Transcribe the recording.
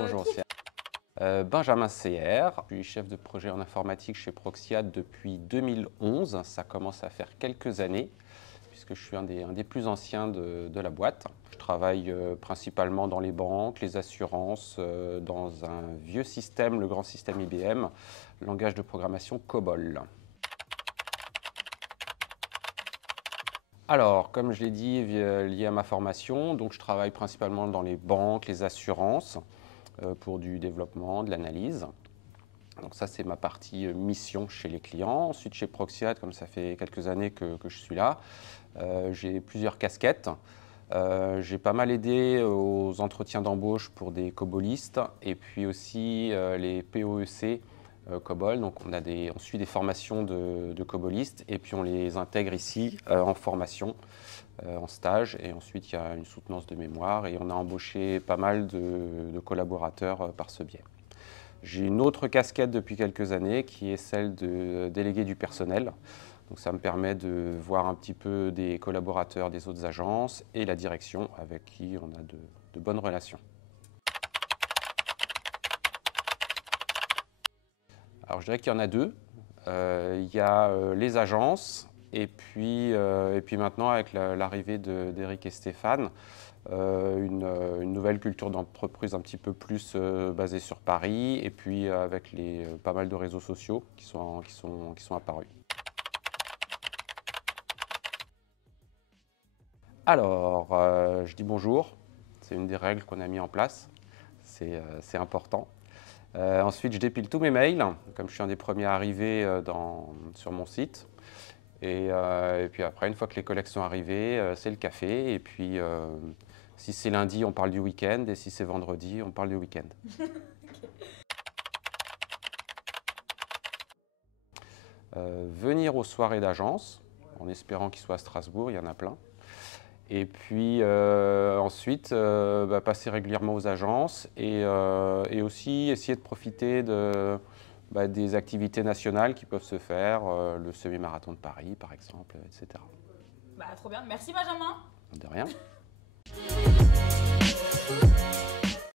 Bonjour, c'est Benjamin CR. Je suis chef de projet en informatique chez Proxiad depuis 2011. Ça commence à faire quelques années, puisque je suis un des plus anciens de la boîte. Je travaille principalement dans les banques, les assurances, dans un vieux système, le grand système IBM, langage de programmation COBOL. Alors, comme je l'ai dit, lié à ma formation, donc je travaille principalement dans les banques, les assurances, pour du développement, de l'analyse. Donc ça, c'est ma partie mission chez les clients. Ensuite, chez Proxiad, comme ça fait quelques années que je suis là, j'ai plusieurs casquettes. J'ai pas mal aidé aux entretiens d'embauche pour des cobolistes et puis aussi les POEC COBOL. Donc on suit des formations de cobolistes et puis on les intègre ici en formation, en stage, et ensuite il y a une soutenance de mémoire et on a embauché pas mal de collaborateurs par ce biais. J'ai une autre casquette depuis quelques années qui est celle de délégué du personnel. Donc ça me permet de voir un petit peu des collaborateurs des autres agences et la direction avec qui on a de bonnes relations. Alors je dirais qu'il y en a deux. Il y a les agences et puis maintenant avec l'arrivée d'Éric et Stéphane, une nouvelle culture d'entreprise un petit peu plus basée sur Paris et puis avec pas mal de réseaux sociaux qui sont apparus. Alors, je dis bonjour, c'est une des règles qu'on a mis en place, c'est important. Ensuite, je dépile tous mes mails, comme je suis un des premiers arrivés sur mon site. Et puis après, une fois que les collègues sont arrivés, c'est le café. Et puis, si c'est lundi, on parle du week-end. Et si c'est vendredi, on parle du week-end. Venir aux soirées d'agence, en espérant qu'ils soient à Strasbourg, il y en a plein. Et puis ensuite, passer régulièrement aux agences et aussi essayer de profiter des activités nationales qui peuvent se faire, le semi-marathon de Paris par exemple, etc. Trop bien, merci Benjamin. De rien.